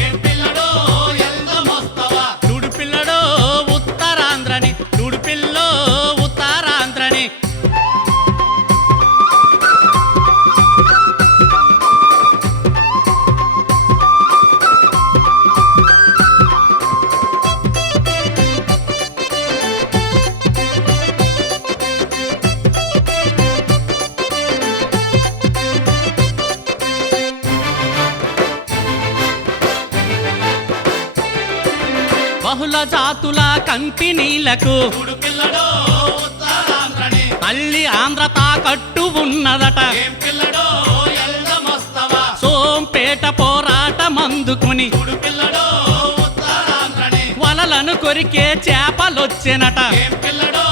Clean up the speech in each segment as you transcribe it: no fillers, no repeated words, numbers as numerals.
ఏం పిల్లడో ఎల్దమొస్తవా చూడు పిల్లడో ఉత్తరాంధ్రని చూడు పిల్లో ఉత్తరాంధ్రని బహుళ జాతుల కంపెనీలకు చూడు పిల్లడో ఉత్తరాంధ్రని తల్లి ఆంధ్ర తాకట్టు ఉన్నదట ఏం పిల్లడో ఎల్దమొస్తవా సోంపేట పోరాటం అందుకుని చూడు పిల్లడో ఉత్తరాంధ్రని వలలను కొరికే చేపలొచ్చెనట ఏం పిల్లడో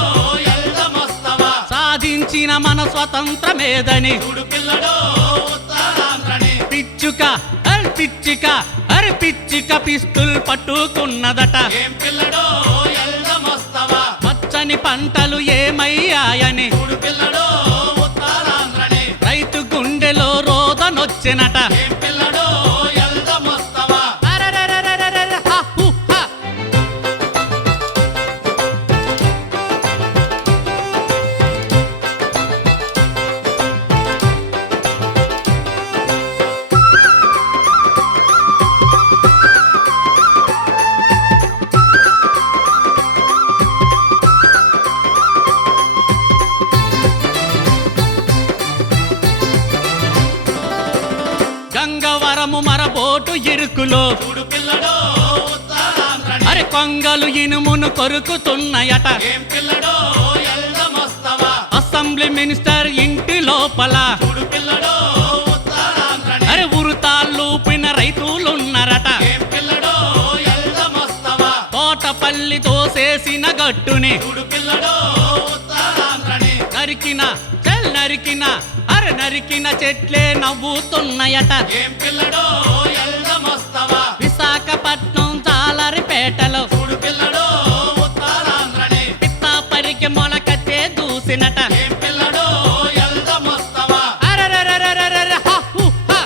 ఎల్దమొస్తవా సాధించిన మన స్వతంత్రమేదని చూడు పిల్లడో ఉత్తరాంధ్రని పిచ్చుక అరే పిచ్చుక పిస్తుల్ పట్టుకున్నదట ఏం పిల్లడో ఎల్దమొస్తవా పచ్చని పంటలు ఏమయ్యాయని చూడు పిల్లడో ఉత్తరాంధ్రని రైతు గుండెలో రోదనొచ్చెనట ఏం పిల్లడో ఎల్దమొస్తవా అరెరెరెరెరెరె, హ, హు, హ. గంగవరము మరబోటు ఇరుకులో చూడు పిల్లడో ఉత్తరాంధ్రని అరే కొంగలు ఇనుమును కొరుకుతున్నాయట ఏం పిల్లడో ఎల్దమొస్తవా అసెంబ్లీ మినిస్టర్ ఇంటి లోపల చూడు పిల్లడో ఉత్తరాంధ్రని అరే ఉరుతాళ్ళూపిన రైతులున్నారట ఏం పిల్లడో ఎల్దమొస్తవా తోటపల్లి తోసేసిన గట్టుని చూడు పిల్లడో ఉత్తరాంధ్రని నరికిన చెట్లే నవ్వుతున్నాయట ఏం పిల్లడో ఎల్దమొస్తవా విశాఖపట్నం జాలరిపేటలో చూడు పిల్లడో ఉత్తరాంధ్రని పిత్తాపరికి మొలకచ్చే దూసినట ఏం పిల్లడో ఎల్దమొస్తవా అరెరెరెరెరెరె, హ, హు, హ.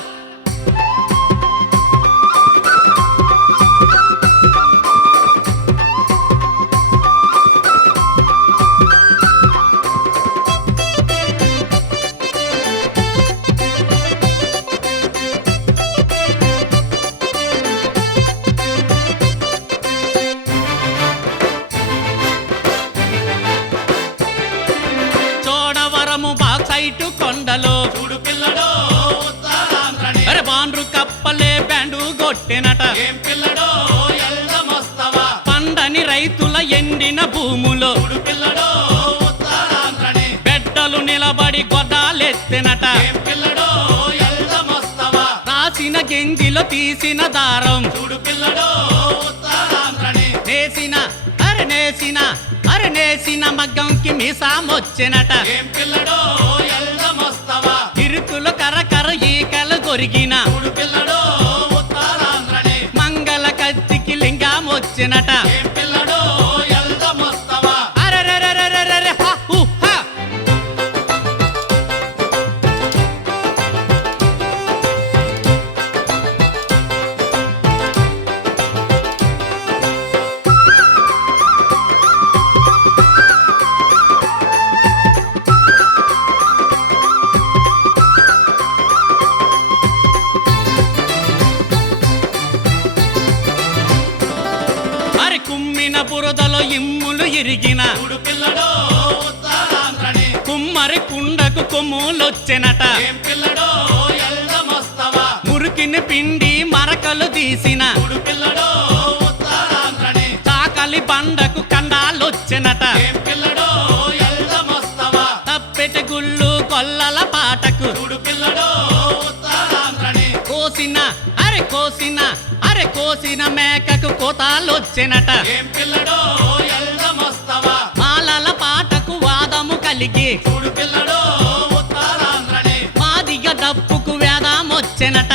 చోడవరము బాక్సైటు కొండలో చూడు పిల్లడో ఉత్తరాంధ్రని అరే బాండ్రు కప్పలే బ్యాండు కొట్టినట ఏం పిల్లడో ఎల్దమొస్తవా పండని రైతుల ఎండిన భూములో చూడు పిల్లడో ఉత్తరాంధ్రని బెడ్డలు నిలబడి గొడ్డాలెత్తినట ఏం పిల్లడో ఎల్దమొస్తవా రాసిన గింజిలో తీసిన దారం చూడు పిల్లడో ఉత్తరాంధ్రని నేసిన మగ్గంకి మీసామొచ్చెనట ఏం పిల్లడో ఎల్దమొస్తవా ఇరుకులు కరకర ఈకలు కొరిగిన చూడు పిల్లడో ఉత్తరాంధ్రని మంగళ కత్తికి లింగం వచ్చినట ఏం పిల్లడో ఎల్దమొస్తవా అరెరెరెరెరెరె, హ, హు, హ. మరి కుమ్మిన బురదలో ఇమ్ములు ఇరిగిన చూడు పిల్లడో ఉత్తరాంధ్రని కుమ్మరి కుండకు కొమ్ములొచ్చెనట ఏం పిల్లడో ఎల్దమొస్తవా మురికిని పిండి మరకలు తీసిన చూడు పిల్లడో ఉత్తరాంధ్రని చాకలి బండకు కండాలొచ్చెనట ఏం పిల్లడో ఎల్దమొస్తవా తప్పెట గుళ్ళు కొల్లల పాటకు చూడు పిల్లడో ఉత్తరాంధ్రని కోసిన మేకకు కోతాలొచ్చెనట ఏం పిల్లడో ఎల్దమొస్తవా మాలల పాటకు వాదము కలిగి చూడు పిల్లడో ఉత్తరాంధ్రని మాదిగ డప్పుకు వేదమొచ్చెనట